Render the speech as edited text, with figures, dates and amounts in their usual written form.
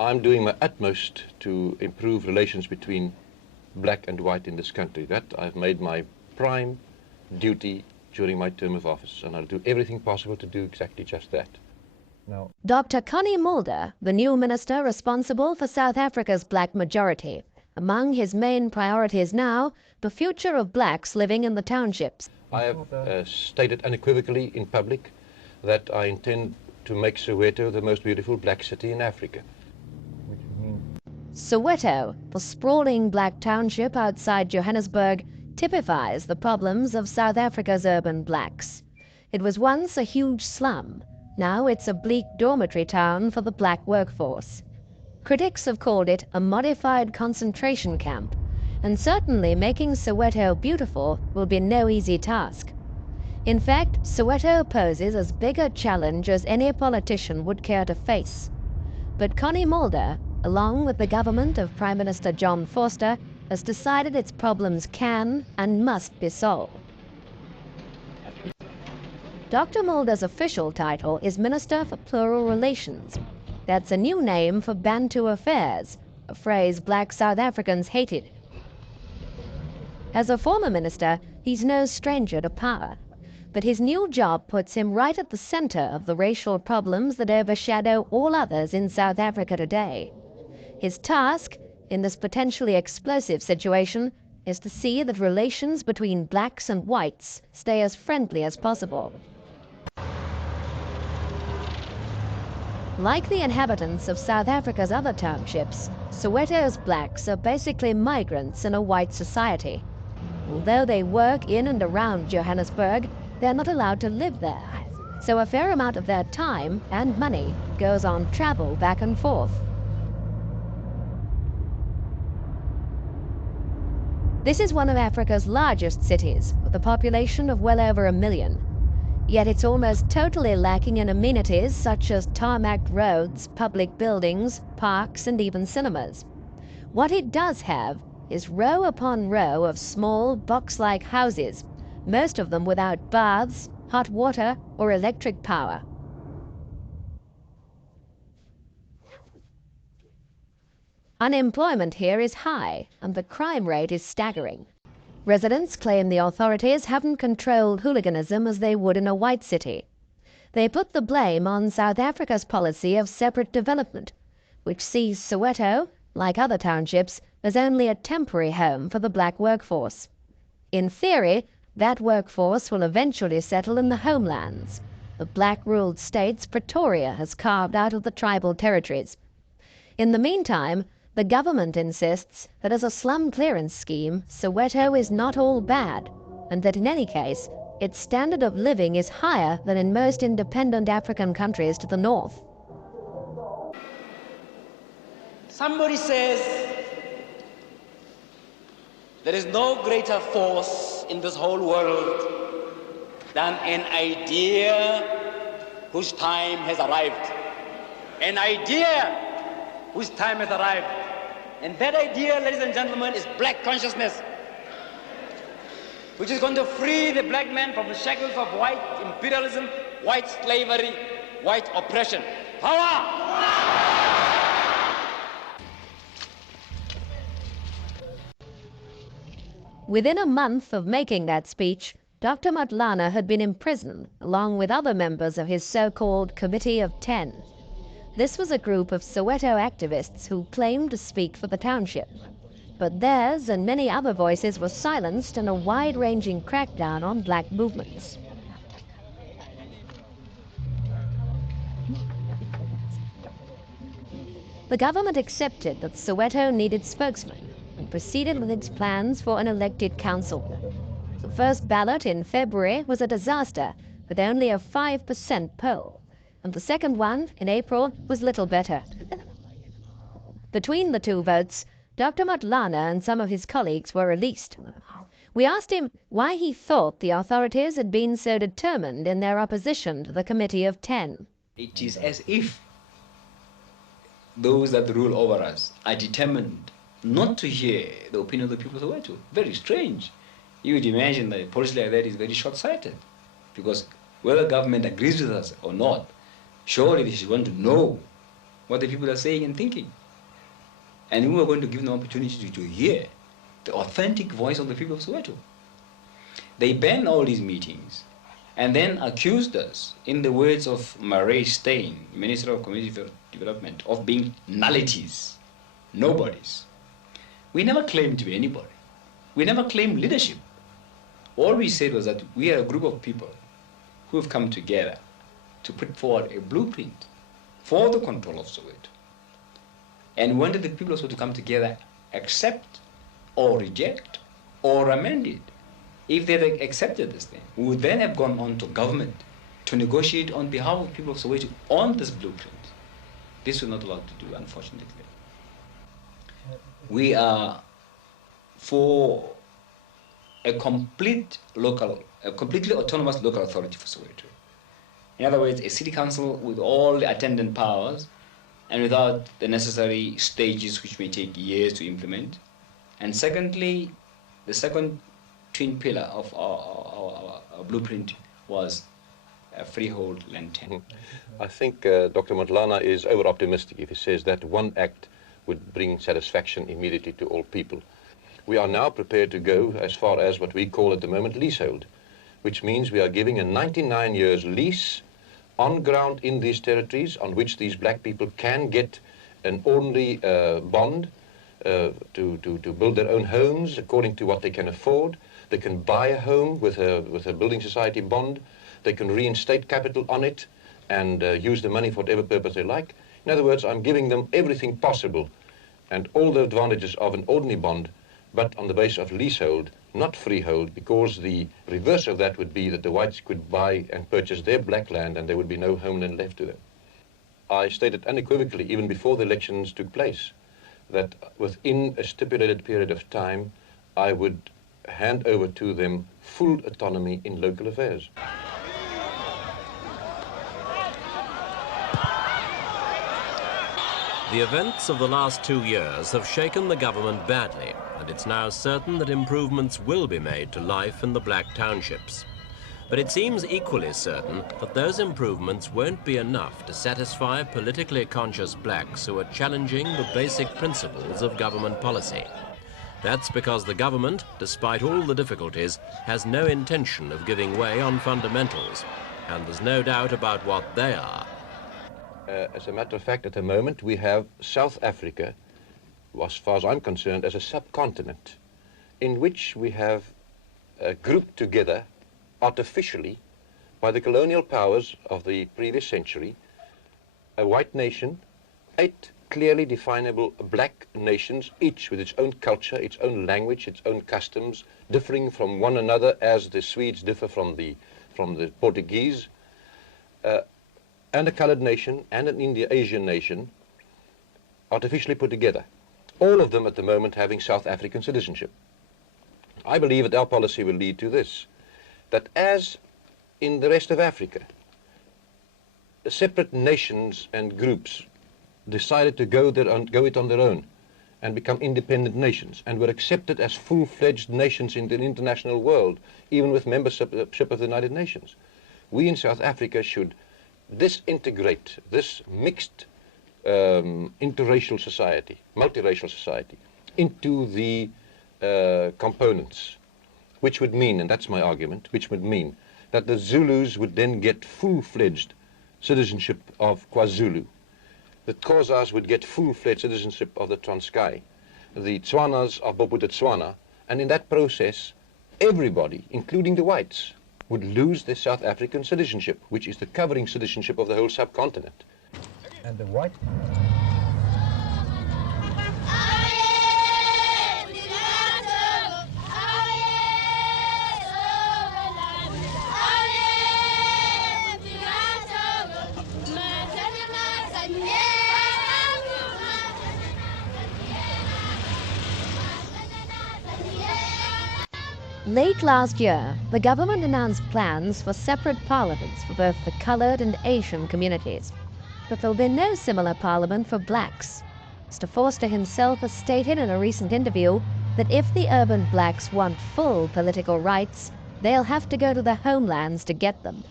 I'm doing my utmost to improve relations between black and white in this country. That I've made my prime duty during my term of office, and I'll do everything possible to do exactly just that. Now, Dr. Connie Mulder, the new minister responsible for South Africa's black majority. Among his main priorities now, the future of blacks living in the townships. I have stated unequivocally in public that I intend to make Soweto the most beautiful black city in Africa. which means Soweto, the sprawling black township outside Johannesburg, typifies the problems of South Africa's urban blacks. It was once a huge slum. Now it's a bleak dormitory town for the black workforce. Critics have called it a modified concentration camp, and certainly making Soweto beautiful will be no easy task. In fact, Soweto poses as big a challenge as any politician would care to face. But Connie Mulder, along with the government of Prime Minister John Vorster, has decided its problems can and must be solved. Dr. Mulder's official title is Minister for Plural Relations. That's a new name for Bantu affairs, a phrase black South Africans hated. As a former minister, he's no stranger to power. But his new job puts him right at the center of the racial problems that overshadow all others in South Africa today. His task, in this potentially explosive situation, is to see that relations between blacks and whites stay as friendly as possible. Like the inhabitants of South Africa's other townships, Soweto's blacks are basically migrants in a white society. Although they work in and around Johannesburg, they're not allowed to live there. So a fair amount of their time and money goes on travel back and forth. This is one of Africa's largest cities, with a population of well over 1 million. Yet it's almost totally lacking in amenities such as tarmacked roads, public buildings, parks, and even cinemas. What it does have is row upon row of small, box-like houses, most of them without baths, hot water, or electric power. Unemployment here is high, and the crime rate is staggering. Residents claim the authorities haven't controlled hooliganism as they would in a white city. They put the blame on South Africa's policy of separate development, which sees Soweto, like other townships, as only a temporary home for the black workforce. In theory, that workforce will eventually settle in the homelands, the black-ruled states Pretoria has carved out of the tribal territories. In the meantime, the government insists that as a slum clearance scheme, Soweto is not all bad, and that in any case, its standard of living is higher than in most independent African countries to the north. Somebody says there is no greater force in this whole world than an idea whose time has arrived. An idea whose time has arrived. And that idea, ladies and gentlemen, is black consciousness, which is going to free the black man from the shackles of white imperialism, white slavery, white oppression. Power! Within a month of making that speech, Dr. Matlana had been imprisoned, along with other members of his so-called Committee of 10. This was a group of Soweto activists who claimed to speak for the township. But theirs and many other voices were silenced in a wide-ranging crackdown on black movements. The government accepted that Soweto needed spokesmen and proceeded with its plans for an elected council. The first ballot in February was a disaster, with only a 5% poll, and the second one, in April, was little better. Between the two votes, Dr. Matlana and some of his colleagues were released. We asked him why he thought the authorities had been so determined in their opposition to the Committee of 10. It is as if those that rule over us are determined not to hear the opinion of the people of Soweto. Very strange. You would imagine that a policy like that is very short-sighted, because whether government agrees with us or not, surely they should want to know what the people are saying and thinking. And we were going to give them opportunity to hear the authentic voice of the people of Soweto. They banned all these meetings and then accused us, in the words of Murray Stein, Minister of Community Development, of being nullities, nobodies. We never claimed to be anybody. We never claimed leadership. All we said was that we are a group of people who have come together to put forward a blueprint for the control of Soweto. And we wanted the people also to come together, accept or reject or amend it. If they had accepted this thing, we would then have gone on to government to negotiate on behalf of the people of Soweto on this blueprint. This we're not allowed to do, unfortunately. We are for a completely autonomous local authority for Soweto. In other words, a city council with all the attendant powers and without the necessary stages which may take years to implement. And secondly, the second twin pillar of our blueprint was a freehold land tenure. I think Dr. Matlana is over-optimistic if he says that one act would bring satisfaction immediately to all people. We are now prepared to go as far as what we call at the moment leasehold, which means we are giving a 99 years lease on ground in these territories on which these black people can get an ordinary bond to build their own homes according to what they can afford. They can buy a home with a building society bond. They can reinstate capital on it and use the money for whatever purpose they like. In other words, I'm giving them everything possible and all the advantages of an ordinary bond, but on the basis of leasehold, not freehold, because the reverse of that would be that the whites could buy and purchase their black land and there would be no homeland left to them. I stated unequivocally, even before the elections took place, that within a stipulated period of time, I would hand over to them full autonomy in local affairs. The events of the last 2 years have shaken the government badly, and it's now certain that improvements will be made to life in the black townships. But it seems equally certain that those improvements won't be enough to satisfy politically conscious blacks who are challenging the basic principles of government policy. That's because the government, despite all the difficulties, has no intention of giving way on fundamentals, and there's no doubt about what they are. As a matter of fact, at the moment, we have South Africa, as far as I'm concerned, as a subcontinent, in which we have grouped together artificially by the colonial powers of the previous century, a white nation, 8 clearly definable black nations, each with its own culture, its own language, its own customs, differing from one another as the Swedes differ from the Portuguese, and a colored nation and an Asian nation artificially put together. All of them at the moment having South African citizenship. I believe that our policy will lead to this, that as in the rest of Africa, separate nations and groups decided to go it on their own and become independent nations and were accepted as full-fledged nations in the international world, even with membership of the United Nations. We in South Africa should disintegrate this mixed interracial society, multiracial society, into the components, which would mean, and that's my argument, which would mean that the Zulus would then get full-fledged citizenship of KwaZulu, the Xhosas would get full-fledged citizenship of the Transkei, the Tswanas of Bophuthatswana, and in that process, everybody, including the whites, would lose their South African citizenship, which is the covering citizenship of the whole subcontinent. And the white Late last year, the government announced plans for separate parliaments for both the coloured and Asian communities. But there'll be no similar parliament for blacks. Mr. Forster himself has stated in a recent interview that if the urban blacks want full political rights, they'll have to go to their homelands to get them.